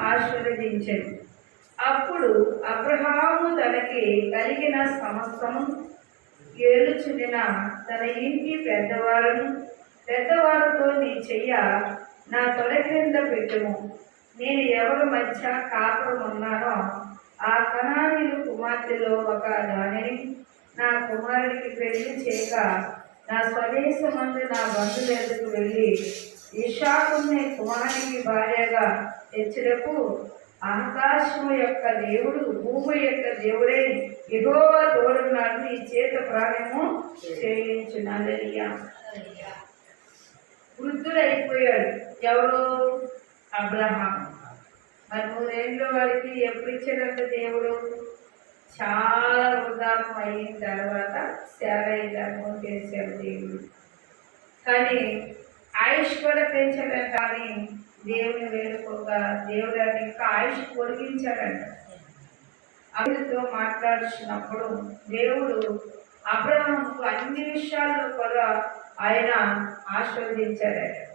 ఆశీర్వదించను. అప్పుడు అబ్రహాము తనకి కలిగిన సమస్తము చెందిన తన ఇంటి పెద్దవారును పెద్దవారితో నీ చెయ్య నా తొడ క్రింద పెట్టుము. నేను ఎవరి మధ్య కాపురం ఉన్నానో ఆ కణానిలు కుమార్తెలో ఒక దానిని నా కుమారుడికి పెళ్ళి చేయక నా స్వదేశమందు నా బంధువులకు వెళ్ళి ఇషాకుని కుమారునికి భార్యగా తెచ్చుటకు ఆకాశము యొక్క దేవుడు భూమి యొక్క దేవుడే ఎగోవ తోడున్నాడు. నీ చేత ప్రాణము చేయించున్నదయ్యా వృద్ధుడైపోయాడు. ఎవరు? అబ్రహాం మరి మూడేళ్ళు వాడికి ఎప్పుడు ఇచ్చాడంట దేవుడు? చాలా వృద్ధాపం అయిన తర్వాత శారయ్య ధర్మం చేశాడు దేవుడు. కానీ ఆయుష్ కూడా పెంచలే కానీ దేవుని వేడుకోగా దేవుడు అంటే ఇంకా ఆయుష్ పొడిగించాడంట. అభితో మాట్లాడుతున్నప్పుడు దేవుడు అబ్రహాంకు అన్ని విషయాల్లో కూడా ఆయన ఆస్వాదించాడట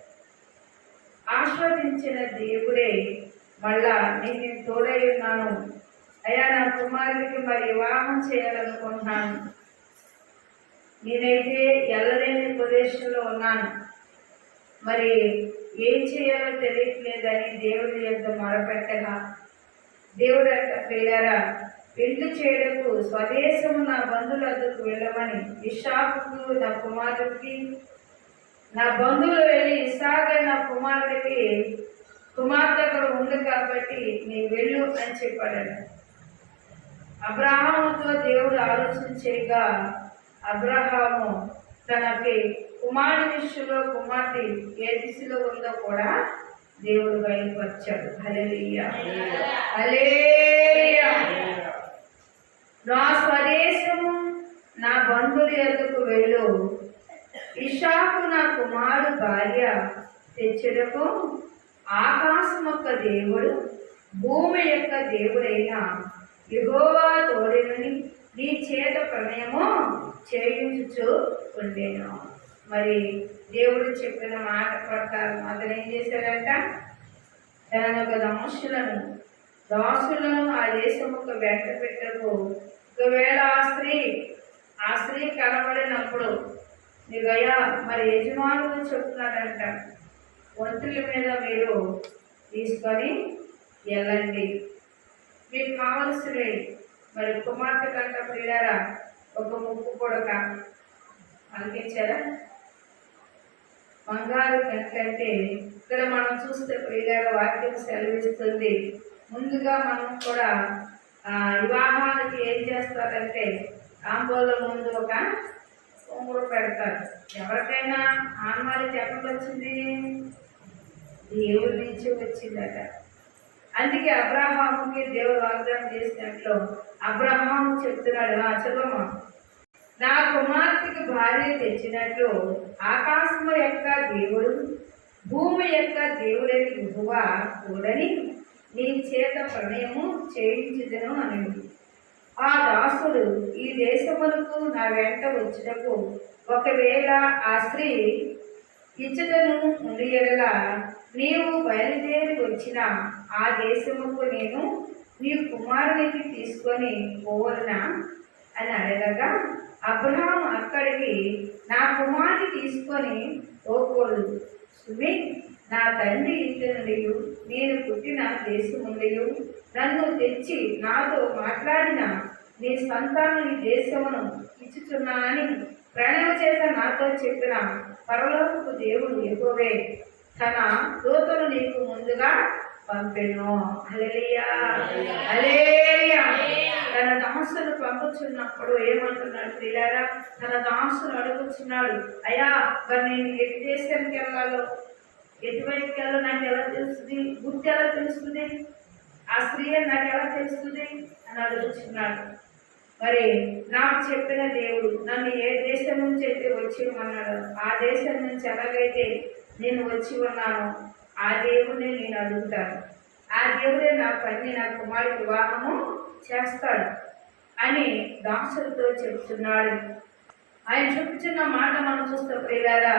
ఆస్వాదించిన దేవుడే మళ్ళా నేను తోడై ఉన్నాను. అయ్యా నా కుమారుడికి మరి వివాహం చేయాలనుకుంటున్నాను. నేనైతే ఎల్లలేని ప్రదేశంలో ఉన్నాను. మరి ఏం చేయాలో తెలియట్లేదని దేవుడి యొక్క మొరపెట్టగా దేవుడు యొక్క ప్రియారా పెళ్ళి చేయడకు స్వదేశము నా బంధువులకు వెళ్ళమని ఇషాకు నా కుమారుడికి నా బంధువులు వెళ్ళి ఇసాగ నా కుమారుడికి కుమార్తె అక్కడ ఉంది కాబట్టి నీ వెళ్ళు అని చెప్పాడు అబ్రహాముతో దేవుడు ఆలోచన చేయగా అబ్రహాము తనకి కుమారుడి దిశలో కుమార్తె ఏ దిశలో ఉందో కూడా దేవుడు బయలుపరిచాడు. హల్లెలూయా. హల్లెలూయా. నా స్వదేశము నా బంధువుల ఎందుకు వెళ్ళు. ఇషాకు నా కుమారు భార్య తెచ్చుటకు ఆకాశం యొక్క దేవుడు భూమి యొక్క దేవుడైన యుగోవా తోడేనని నీ చేత ప్రణయము చేయించుచు ఉండేనా మరి దేవుడు చెప్పిన మాట ప్రకారం అతను ఏం చేశాడంట? తన యొక్క దాసులను దాసులను ఆ దేశముకు వెంట పెట్టకు. ఒకవేళ ఆ స్త్రీ ఆ స్త్రీ కనబడినప్పుడు నీకు అయ్యా మరి యజమానులు చెప్తున్నాడంట ఒంటుల మీద మీరు తీసుకొని వెళ్ళండి. మీకు కావలసినవి మరి కుమార్తె కంట ప్రియారా ఒక ముక్కు కొడక. అనిపించారా బంగారు కంటే ఇక్కడ మనం చూస్తే ప్రియులారా వాక్యం సెలవిస్తుంది. ముందుగా మనం కూడా వివాహాలకి వివాహానికి ఏం చేస్తారంటే తాంబూలం ముందు ఒక ఉంగురు పెడతారు. ఎవరికైనా ఆన్మాలకి ఎక్కడికి వచ్చింది దేవుడి నుంచి వచ్చిందట. అందుకే అబ్రహాముకి దేవుడు వాగ్దానం చేసినట్లు అబ్రహాము చెప్తున్నాడు ఆ చదవమా నా కుమార్తెకి భార్య తెచ్చినట్లు ఆకాశము యొక్క దేవుడు భూమి యొక్క దేవుడని యెహోవా కూడని నీ చేత ప్రణయము చేయించుదను అని ఆ దాసుడు ఈ దేశములకు నా వెంట వచ్చుటకు ఒకవేళ ఆ స్త్రీ ఇచ్చటను ఉండి నీవు బయలుదేరి వచ్చిన ఆ దేశముకు నేను నీ కుమారునికి తీసుకొని పోవలనా? అని అడగగా అబ్రహాం అక్కడికి నా కుమారుని తీసుకొని పోకూడదు సుమి నా తండ్రి ఇంటి నుండి నేను పుట్టిన దేశం నన్ను తెచ్చి నాతో మాట్లాడిన నీ సంతానం దేశమును ఇచ్చుచున్నానని ప్రణయం చేత నాతో చెప్పిన పరలోకపు దేవుడు ఎక్కువే తన దూతను నీకు ముందుగా పంపెను. తన దాసును పంపుచున్నప్పుడు ఏమంటున్నాడు ప్రియారా తన దాసును అడుగుచున్నాడు అయ్యా మరి నేను ఎటు దేశానికి వెళ్ళాలో? ఎటువైపుకి వెళ్ళాలో నాకు ఎలా తెలుస్తుంది? గుర్తు ఎలా తెలుస్తుంది? ఆ స్త్రీ నాకు ఎలా తెలుస్తుంది? అని అడుగుచున్నాడు. మరి నాకు చెప్పిన దేవుడు నన్ను ఏ దేశం నుంచి అయితే వచ్చి ఉన్నాడు ఆ దేశం నుంచి ఎలాగైతే నేను వచ్చి ఉన్నాను ఆ దేవుడిని నేను అడుగుతాను. ఆ దేవుడే నా పని నా కుమారుడి వివాహము చేస్తాడు అని దాసులతో చెప్తున్నాడు ఆయన చెప్తున్న మాట మనం చూస్తే ప్రియారా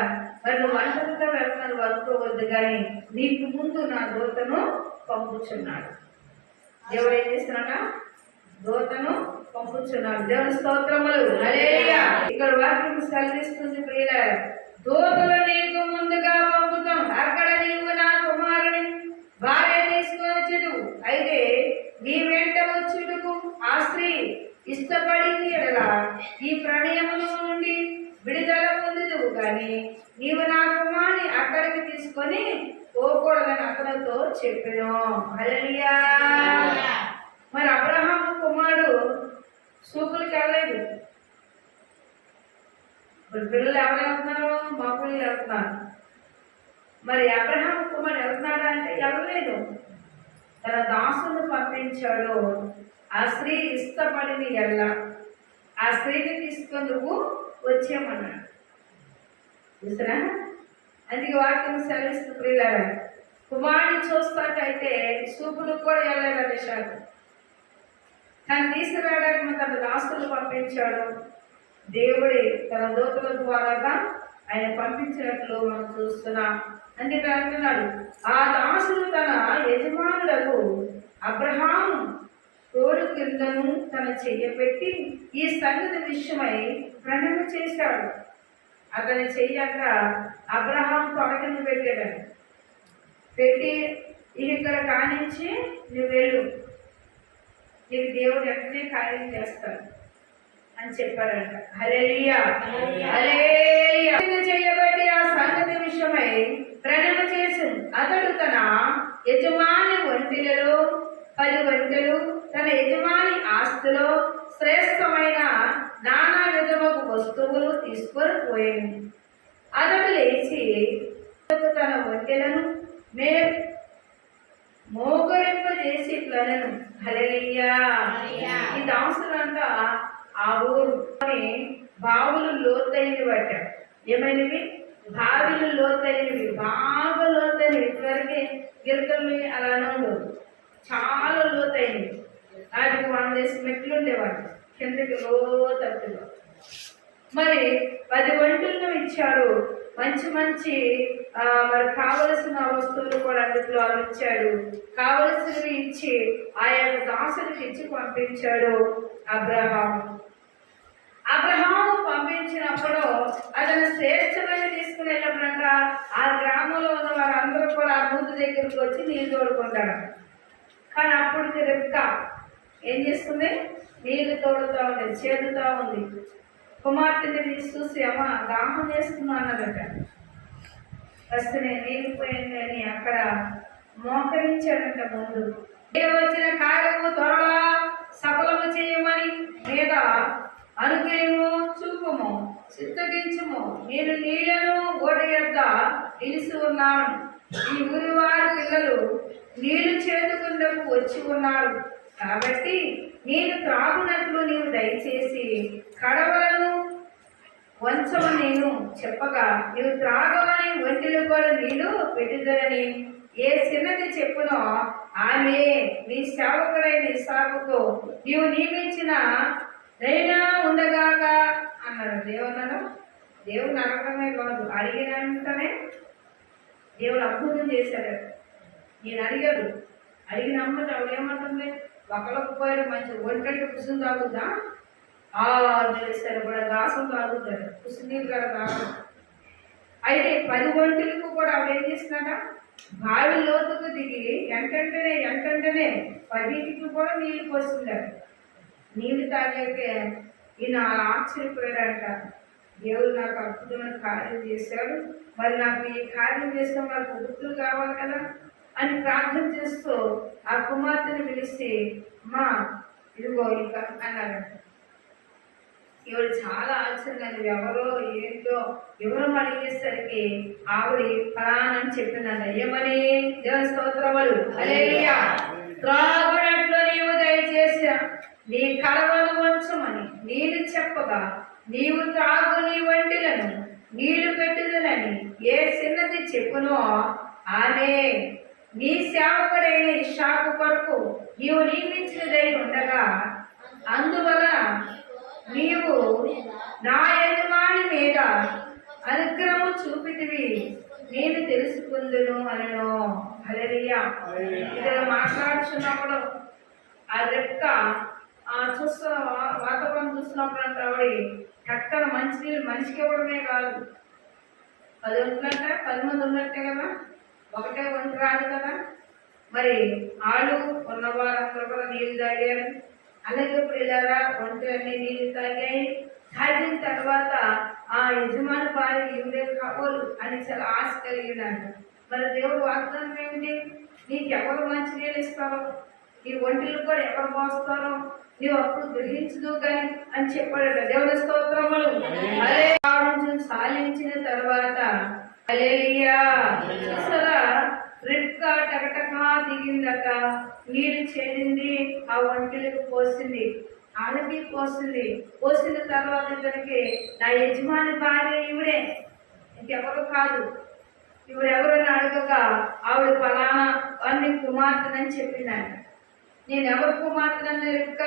మరి నువ్వు ఒంటరిగా వెళ్తున్నారు అనుకోవద్దు కానీ నీకు ముందు నా దూతను పంపుచున్నాడు. దేవుడు ఏం చేస్తున్నాడా? దూతను పంపుచున్నాడు. దేవుని స్తోత్రములు. ఇక్కడ వాక్యం సెలవిస్తుంది ప్రియుల దూతలు నీకు ముందుగా పంపుతాం అక్కడ నీవు నా కుమారుని భార్య తీసుకొని అయితే నీ వెంట వచ్చుడుకు ఆ స్త్రీ ఇష్టపడింది ఎడల ఈ ప్రణయములో నుండి విడుదల పొందుదువు కానీ నీవు నా కుమారుని అక్కడికి తీసుకొని పోకూడదని అతనితో చెప్పాను. అలలియా మరి అబ్రహాం కుమారుడు సూపులకి వెళ్ళలేదు ఇప్పుడు పిల్లలు ఎవరు వెళ్తున్నారు మా పిల్లలు వెళ్తున్నారు మరి అబ్రహాం కుమారుడు ఎవరున్నాడా అంటే వెళ్ళలేదు తన దాసును పంపించాడు. ఆ స్త్రీ ఇష్టపడిన ఎల్ల ఆ స్త్రీని తీసుకొని నువ్వు వచ్చామన్నాడు చూసారా? అందుకే వాక్యం సెలవిస్తూ ప్రియులారా. కుమారుని చూస్తాకైతే సూపులు కూడా వెళ్ళలేదండి శాఖ తను తీసుకురావడానికి తన దాసులు పంపించాడు. దేవుడి తన దూతల ద్వారాగా ఆయన పంపించినట్లు మనం చూస్తున్నాం. అందుకే అంటున్నాడు. ఆ దాసులు తన యజమానులకు అబ్రహాము తోడు కిందను తన చెయ్యబెట్టి ఈ సంగతి విషయమై ప్రణమ చేశాడు. అతని చెయ్యక అబ్రహాం తొడకిన పెట్టాడు. పెట్టి ఇక్కడ కానించి నువ్వు వెళ్ళు. నీకు దేవుడు వెంటనే కార్యం చేస్తాడు అని హల్లెలూయా. చేయబట్టి ఆ సంగతి విషయమై ప్రణమ చేసి అతడు తన యజమాని ఒంటిలలో పది ఒంటెలు తన యజమాని ఆస్తిలో శ్రేష్టమైన నానా విధముకు వస్తువులు తీసుకొని పోయాను అతడు లేచి తన ఒంటెలను మే మోకరింపజేసి ప్లనను హల్లెలూయా. ఈ దాసులంట ఆ ఊరుని బావులు లోతైనవి పట్ట ఏమైనవి? బావిలు లోతైనవి బాగా లోతైనవి ఇదివరకే గిరకలు అలానే ఉండవు చాలా లోతైనవి. వాటికి వందేసి మెట్లు ఉండేవాడు కిందకి లోతట్టుగా మరి పది వంటలను ఇచ్చాడు మంచి మంచి ఆ, మరి కావలసిన వస్తువులు కూడా అందులో ఇచ్చాడు కావలసినవి ఇచ్చి ఆ యొక్క దాసులకు ఇచ్చి పంపించాడు అబ్రహాం అబ్రహాము పంపించినప్పుడు అతను శ్రేష్టమైన తీసుకుని వెళ్ళినప్పుడంట ఆ గ్రామంలో ఉన్న వారందరూ కూడా ఆ బూతు దగ్గరికి వచ్చి నీళ్ళు తోడుకుంటాడు. కానీ అప్పుడు రెప్కా ఏం చేస్తుంది? నీళ్ళు తోడుతా ఉంది చేదుతా ఉంది. కుమార్తెని తీసి చూసి అమ్మ దాహం చేస్తున్నా అన్నదట ఫస్ట్ నేను నీళ్ళిపోయింది అని అక్కడ మోకరించాడంట ముందు. "నేను వచ్చిన కార్యము త్వరగా సఫలము చేయమని లేదా అనుగ్రహము చూపుము చిత్తగించము నేను నీళ్ళను ఓడ యొద్ద నిలిచి ఉన్నాను. ఈ ఊరి వారి పిల్లలు నీళ్ళు చేతుకుండకు వచ్చి ఉన్నారు. కాబట్టి నేను త్రాగునట్లు నీవు దయచేసి కడవలను వంచము నేను చెప్పగా నీవు త్రాగమని ఒంటిలో కూడా నీళ్ళు పెట్టుదరని ఏ చిన్నది చెప్పునో ఆమె నీ సేవకుడైన ఇసాకుకు నీవు నియమించిన నైనా ఉండగాక అన్నాడు. దేవుడు దేవుడు అడగడమే కాదు. అడిగిన వెంటనే దేవుడు అద్భుతం చేశాడు. నేను అడిగాడు అడిగిన అమ్మని ఆవిడ ఏమంటుంది? ఒకళ్ళకు పోయారు మంచి ఒంటరికి కుసుని తాగుద్దా? ఆ చేస్తారు కూడా దాసం తాగుతాడు కుసునీరు కూడా దాసం అయితే పది ఒంటలకు కూడా ఆవిడ ఏం చేస్తున్నాడా బావి లోతుకు దిగి ఎంటంటనే ఎంటంటనే పదింటికి కూడా నీళ్ళు పోస్తున్నాడు నీళ్ళు తాగాక ఈయన అలా ఆశ్చర్యపోయాడంట. దేవుడు నాకు అద్భుతమైన కార్యం చేశాడు. మరి నాకు ఈ కార్యం చేస్తే నాకు గుర్తులు కావాలి కదా అని ప్రార్థన చేస్తూ ఆ కుమార్తెను పిలిచి మా ఇదిగో ఇక అన్నాడంట ఈవిడ చాలా ఆశ్చర్యంగా ఎవరో ఏంటో ఎవరు అడిగేసరికి ఆవిడ ఫలానని చెప్పిందంట ఏమని? దేవ స్తోత్రములు. హల్లెలూయా. త్రాగునట్లు నీవు దయచేసి నీ కలవలు వంచమని నీళ్ళు చెప్పగా నీవు త్రాగు నీ వంటిలను నీళ్ళు పెట్టుదనని ఏ చిన్నది చెప్పునో ఆమె. నీ సేవకుడైన ఇషాకు కొరకు నీవు నియమించినదై ఉండగా అందువలన నీవు నా యజమాని మీద అనుగ్రహము చూపితివి నేను తెలుసుకుందును అనను. హల్లెలూయా. ఇక్కడ మాట్లాడుతున్నప్పుడు ఆ రెక్క ఆ చూస్తున్న వాతావరణం చూస్తున్నప్పుడు అంటే చక్కన మంచినీళ్ళు మనిషికి ఇవ్వడమే కాదు. పది ఉంటున్నట్ట? పది మంది ఉన్నట్టే కదా? ఒకటే వంట రాదు కదా? మరి ఆళ్ళు ఉన్నవారందరూ కూడా నీళ్ళు తాగారు అలాగే ఇప్పుడు ఇలాగా ఒంటరి నీళ్ళు తాగాయి. తాగిన తర్వాత ఆ యజమాని భార్య ఈవిడే కావాలి అని చాలా ఆశ కలిగినాడు. మరి దేవుడు వాగ్దానం ఏమిటి? నీకు ఎవరు మంచి నీళ్ళు ఇస్తారో నీ ఒంటికి కూడా ఎవరు మోస్తారో నీవు అప్పుడు గ్రహించదు కానీ అని చెప్పాడట. దేవుని స్తోత్రములు. ఆవిడను సాలించిన తర్వాత చూసారా? టకటకా దిగిందట. నీరు చేరింది ఆ ఒంటిలకు పోసింది. ఆమెకి పోసింది. పోసిన తర్వాత ఇతనికి నా యజమాని భార్య ఈవిడే. ఇంకెవరు కాదు. ఇప్పుడు ఎవరైనా అడగగా ఆవిడ ఫలానా అన్ని కుమార్తెనని చెప్పిందంట. నేను ఎవరు కుమార్తెనని యొక్క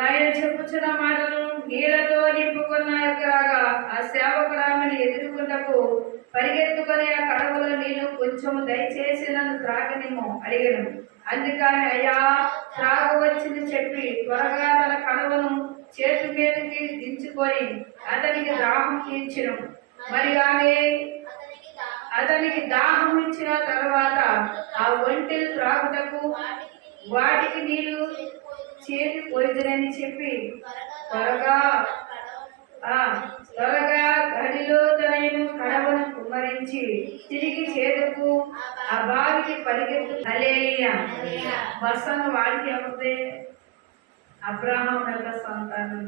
ఆయన చెప్పుచున్న మాటలు నీళ్ళతో నింపుకున్న యొక్కలాగా ఆ సేవకురామని ఎదుర్కొన్నకు పరిగెత్తుకొని ఆ కడవలో నీళ్ళు కొంచెం దయచేసి నన్ను త్రాగనేమో అడిగాను. అందుకని అయ్యా త్రాగవచ్చింది చెప్పి త్వరగా తన కడవను చేతి మీదకి దించుకొని అతనికి దాహం తీర్చను మరి ఆమె అతనికి దాహం ఇచ్చిన తర్వాత ఆ ఒంటిని త్రాగుటకు వాటికి నీళ్ళు చేతి పోయిదనని చెప్పి త్వరగా ఆ త్వరగా గడిలో తనను కడవను కుమ్మరించి తిరిగి చేతుకు ఆ బావికి పరిగెత్తు అలేలియా బస్సను వాడికి అవుతే అబ్రహాం యొక్క సంతానం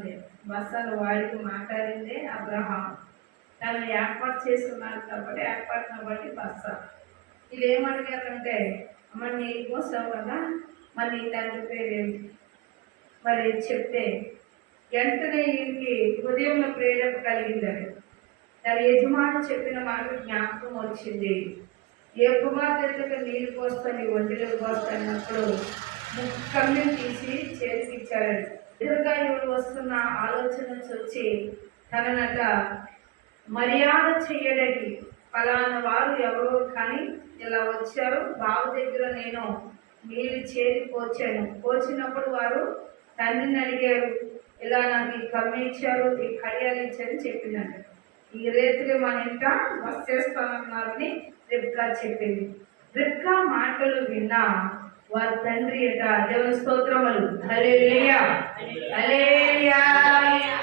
బస్సను వాడికి మాట్లాడిందే అబ్రహాం. తను ఏర్పాటు చేసుకున్నాడు కాబట్టి ఏర్పాటును బట్టి బస్స. ఇది ఏమడిగారంటే అమ్మ నీ కోసం కదా మళ్ళీ తండ్రి పేరేంటి మరి చెప్తే వెంటనే ఈయనకి హృదయంలో ప్రేరణ కలిగిందని తన యజమాని చెప్పిన మాట జ్ఞాపకం వచ్చింది. ఏ కుమార్తెలకు నీరు పోస్తాను ఒంటిలో పోస్తానప్పుడు ముక్కల్ని తీసి చేతికి ఇచ్చాడు ఎదురుగా ఎవరు వస్తున్న ఆలోచన నుంచి వచ్చి తననట మర్యాద చెయ్యడానికి ఫలానా వారు ఎవరో కానీ ఇలా వచ్చారు బావ దగ్గర నేను నీళ్ళు చేతి పోచాను. పోచినప్పుడు వారు తండ్రిని అడిగారు ఇలా నాకు ఈ కమ్మి ఇచ్చారు? ఈ కడియాలు ఇచ్చారని చెప్పినాడు. ఈ రేతులు మన ఇంట వచ్చేస్తానన్నారని రిబ్కా చెప్పింది. రిబ్కా మాటలు విన్నా వారి తండ్రి ఎట దేవుని స్తోత్రములు. హల్లెలూయా.